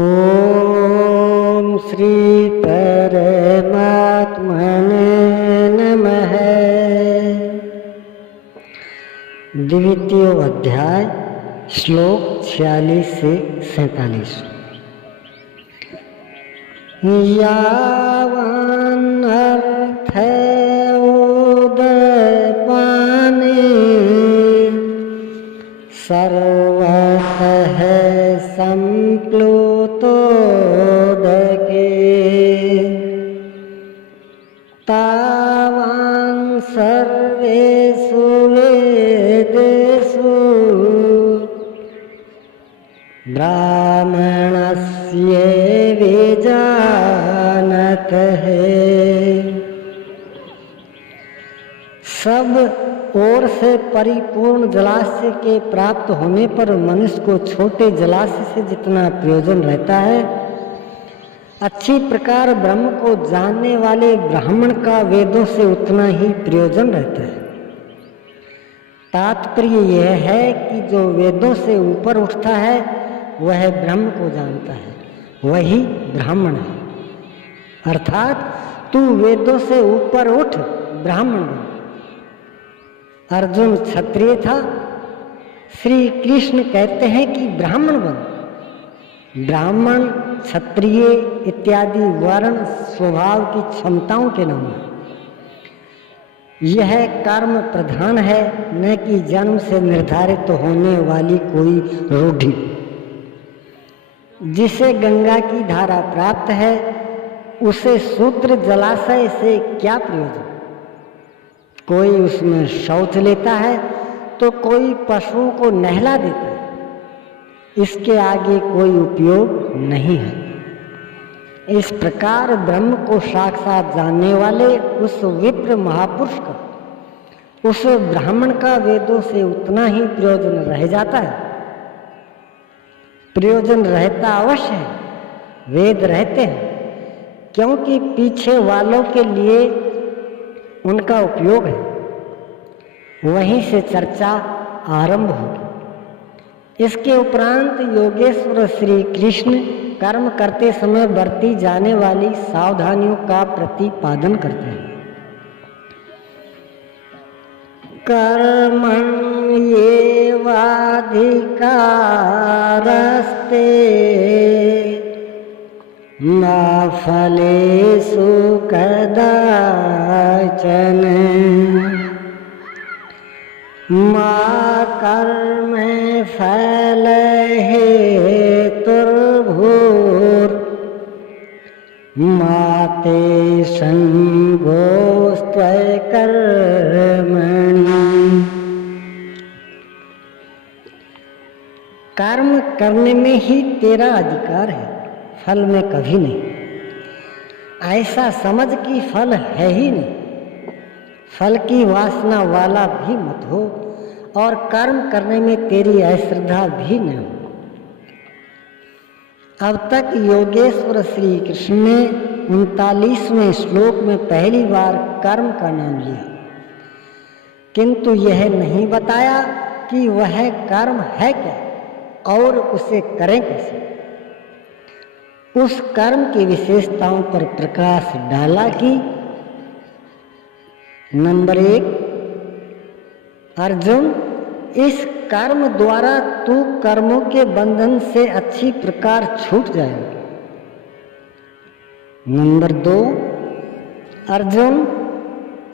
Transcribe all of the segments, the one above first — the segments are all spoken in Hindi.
ओम श्री परमात्मने नमः। द्वितीय अध्याय श्लोक 46 से 47। यावन्नर्थ उदपाने सर्वतः संप्लुतोदके तावान् सर्वेषु वेदेषु ब्राह्मणस्य विजानतः। सब ओर से परिपूर्ण जलाशय के प्राप्त होने पर मनुष्य को छोटे जलाशय से जितना प्रयोजन रहता है, अच्छी प्रकार ब्रह्म को जानने वाले ब्राह्मण का वेदों से उतना ही प्रयोजन रहता है। तात्पर्य यह है कि जो वेदों से ऊपर उठता है वह ब्रह्म को जानता है, वही ब्राह्मण है। अर्थात तू वेदों से ऊपर उठ, ब्राह्मण बन। अर्जुन क्षत्रिय था, श्री कृष्ण कहते हैं कि ब्राह्मण बन। ब्राह्मण, क्षत्रिय इत्यादि वर्ण स्वभाव की क्षमताओं के नाम है। यह कर्म प्रधान है, न कि जन्म से निर्धारित होने वाली कोई रूढ़ि। जिसे गंगा की धारा प्राप्त है उसे शूद्र जलाशय से क्या प्रयोजन। कोई उसमें शौच लेता है तो कोई पशुओं को नहला देता है, इसके आगे कोई उपयोग नहीं है। इस प्रकार ब्रह्म को साक्षात जानने वाले उस विप्र महापुरुष का, उस ब्राह्मण का वेदों से उतना ही प्रयोजन रह जाता है। प्रयोजन रहता अवश्य है, वेद रहते हैं, क्योंकि पीछे वालों के लिए उनका उपयोग है। वहीं से चर्चा आरंभ होगी। इसके उपरांत योगेश्वर श्री कृष्ण कर्म करते समय बरती जाने वाली सावधानियों का प्रतिपादन करते हैं। कर्मण्येवाधिकारस्ते मा फलेषु कदाचन मा कर्म फल हेतुर्भूर्मा ते संगोस्त्वकर्मणि। कर्म करने में ही तेरा अधिकार है, फल में कभी नहीं। ऐसा समझ कि फल है ही नहीं, फल की वासना वाला भी मत हो और कर्म करने में तेरी अश्रद्धा भी न हो। अब तक योगेश्वर श्री कृष्ण ने 39वें श्लोक में पहली बार कर्म का नाम लिया, किंतु यह नहीं बताया कि वह कर्म है क्या और उसे करें कैसे। उस कर्म की विशेषताओं पर प्रकाश डाला कि नंबर 1, अर्जुन, इस कर्म द्वारा तू कर्मों के बंधन से अच्छी प्रकार छूट जाएगा। नंबर 2, अर्जुन,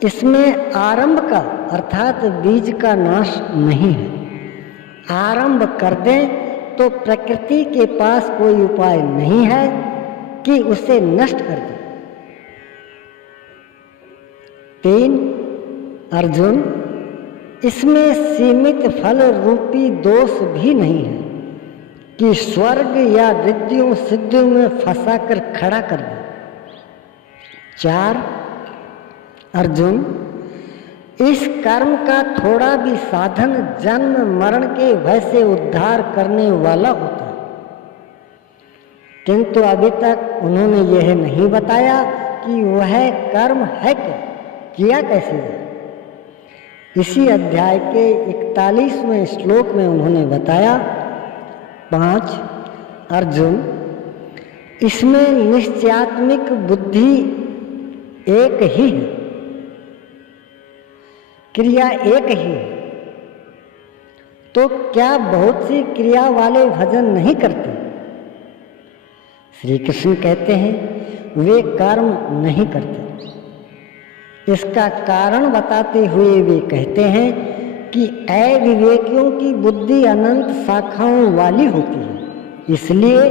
इसमें आरंभ का अर्थात बीज का नाश नहीं है। आरंभ कर दे तो प्रकृति के पास कोई उपाय नहीं है कि उसे नष्ट कर दे। 3, अर्जुन, इसमें सीमित फल रूपी दोष भी नहीं है कि स्वर्ग या रिद्धियों सिद्धियों में फंसाकर खड़ा कर दे। 4, अर्जुन, इस कर्म का थोड़ा भी साधन जन्म मरण के भय से उद्धार करने वाला होता है, किंतु अभी तक उन्होंने यह नहीं बताया कि वह कर्म है क्या, किया कैसे जाए। इसी अध्याय के 41वें श्लोक में उन्होंने बताया, 5, अर्जुन, इसमें निश्चयात्मिक बुद्धि एक ही है, क्रिया एक ही है। तो क्या बहुत सी क्रिया वाले भजन नहीं करते? श्री कृष्ण कहते हैं वे कर्म नहीं करते। इसका कारण बताते हुए वे कहते हैं कि अविवेकियों की बुद्धि अनंत शाखाओं वाली होती है, इसलिए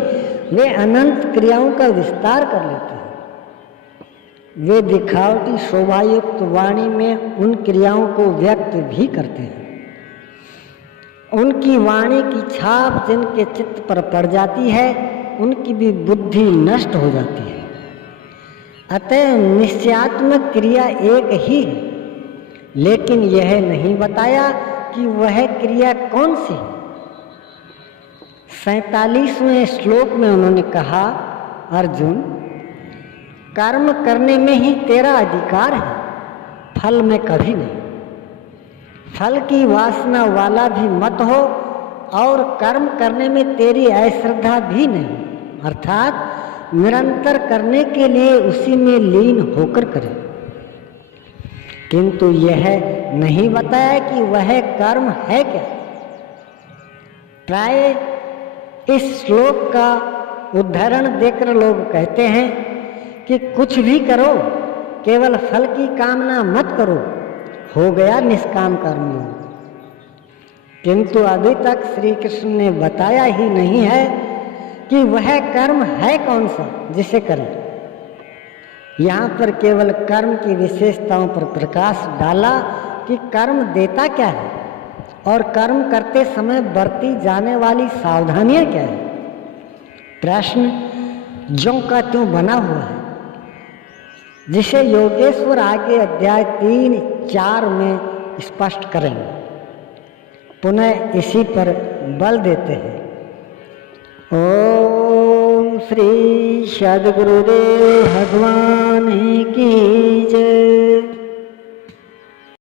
वे अनंत क्रियाओं का विस्तार कर लेते हैं। वे दिखावटी शोभायुक्त वाणी में उन क्रियाओं को व्यक्त भी करते हैं। उनकी वाणी की छाप जिनके चित्त पर पड़ जाती है, उनकी भी बुद्धि नष्ट हो जाती है। अतः निश्चयात्मक क्रिया एक ही है, लेकिन यह नहीं बताया कि वह क्रिया कौन सी है। 47वें श्लोक में उन्होंने कहा, अर्जुन, कर्म करने में ही तेरा अधिकार है, फल में कभी नहीं। फल की वासना वाला भी मत हो और कर्म करने में तेरी अश्रद्धा भी नहीं, अर्थात निरंतर करने के लिए उसी में लीन होकर करे। किंतु यह नहीं बताया कि वह कर्म है क्या। प्राय इस श्लोक का उदाहरण देकर लोग कहते हैं कि कुछ भी करो, केवल फल की कामना मत करो, हो गया निष्काम कर्मयोग। किंतु अभी तक श्री कृष्ण ने बताया ही नहीं है कि वह कर्म है कौन सा जिसे करें। यहाँ पर केवल कर्म की विशेषताओं पर प्रकाश डाला कि कर्म देता क्या है और कर्म करते समय बरती जाने वाली सावधानियां क्या है। प्रश्न ज्यों का त्यों बना हुआ है, जिसे योगेश्वर आगे अध्याय 3-4 में स्पष्ट करेंगे। पुनः इसी पर बल देते हैं। ओम श्री सद्गुरुदेव भगवान की जय।